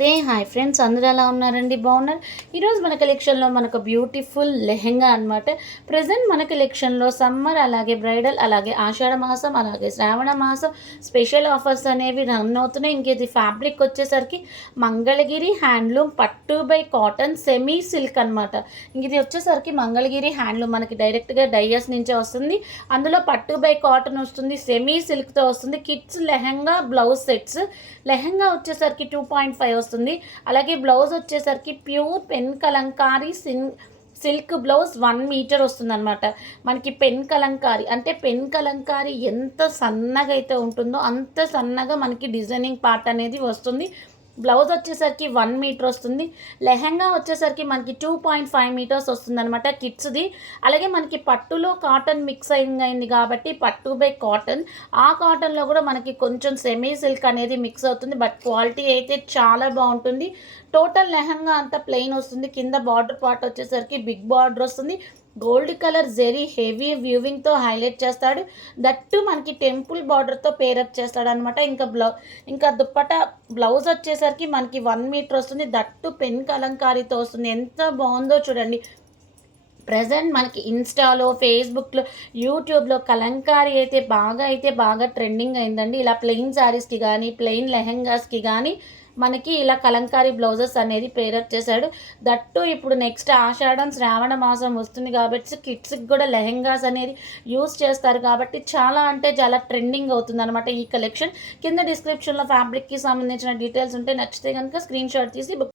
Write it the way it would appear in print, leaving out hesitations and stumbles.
Hi friends, అందరూ ఎలా ఉన్నారండి? బాగున్నారు. ఈరోజు మన కలెక్షన్లో మనకు బ్యూటిఫుల్ లెహెంగా అనమాట. ప్రజెంట్ మన కలెక్షన్లో సమ్మర్, అలాగే బ్రైడల్, అలాగే ఆషాఢ మాసం, అలాగే శ్రావణ మాసం స్పెషల్ ఆఫర్స్ అనేవి రన్ అవుతున్నాయి. ఇంక ఇది ఫ్యాబ్రిక్ వచ్చేసరికి మంగళగిరి హ్యాండ్లూమ్ పట్టు బై కాటన్ సెమీ సిల్క్ అనమాట. ఇంక ఇది వచ్చేసరికి మంగళగిరి హ్యాండ్లూమ్ మనకి డైరెక్ట్గా డైయస్ నుంచే వస్తుంది. అందులో పట్టు బై కాటన్ వస్తుంది, సెమీ సిల్క్తో వస్తుంది. Kids lehenga blouse sets. Lehenga వచ్చేసరికి 2.5 వస్తుంది. అలాగే బ్లౌజ్ వచ్చేసరికి pure pen kalamkari silk blouse 1 metre వస్తుంది అనమాట. మనకి పెన్ కలంకారీ అంటే పెన్ కలంకారీ ఎంత సన్నగా అయితే ఉంటుందో అంత సన్నగా మనకి డిజైనింగ్ పార్ట్ అనేది వస్తుంది. బ్లౌజ్ వచ్చేసరికి 1 మీటర్ వస్తుంది. లెహెంగా వచ్చేసరికి మనకి 2.5 మీటర్స్ వస్తుంది అనమాట కిడ్స్ది. అలాగే మనకి పట్టులో కాటన్ మిక్స్ అయింది కాబట్టి పట్టు బై కాటన్. ఆ కాటన్లో కూడా మనకి కొంచెం సెమీ సిల్క్ అనేది మిక్స్ అవుతుంది. బట్ క్వాలిటీ అయితే చాలా బాగుంటుంది. టోటల్ లెహెంగా అంతా ప్లెయిన్ వస్తుంది. కింద బార్డర్ పార్ట్ వచ్చేసరికి బిగ్ బార్డర్ వస్తుంది. గోల్డ్ కలర్ జెరీ హెవీ వ్యూవింగ్తో హైలైట్ చేస్తాడు. దట్టు మనకి టెంపుల్ బార్డర్తో పేరప్ చేస్తాడు అనమాట. ఇంకా దుప్పట బ్లౌజ్ వచ్చేసరికి మనకి 1 మీటర్ వస్తుంది. దట్టు పెన్ కలంకారీతో వస్తుంది. ఎంత బాగుందో చూడండి. ప్రజెంట్ మనకి ఇన్స్టాలో, ఫేస్బుక్లో, యూట్యూబ్లో కలంకారీ అయితే బాగా ట్రెండింగ్ అయిందండి. ఇలా ప్లెయిన్ శారీస్కి కానీ, ప్లెయిన్ లెహెంగాస్కి కానీ మనకి ఇలా కలంకారీ బ్లౌజెస్ అనేది పేరప్ చేశాడు. దట్టు ఇప్పుడు నెక్స్ట్ ఆషాఢం, శ్రావణ మాసం వస్తుంది కాబట్టి కిడ్స్కి కూడా లెహెంగాస్ అనేది యూస్ చేస్తారు కాబట్టి చాలా అంటే చాలా ట్రెండింగ్ అవుతుంది అనమాట ఈ కలెక్షన్. కింద డిస్క్రిప్షన్లో ఫ్యాబ్రిక్కి సంబంధించిన డీటెయిల్స్ ఉంటే నచ్చితే కనుక స్క్రీన్ షాట్ తీసి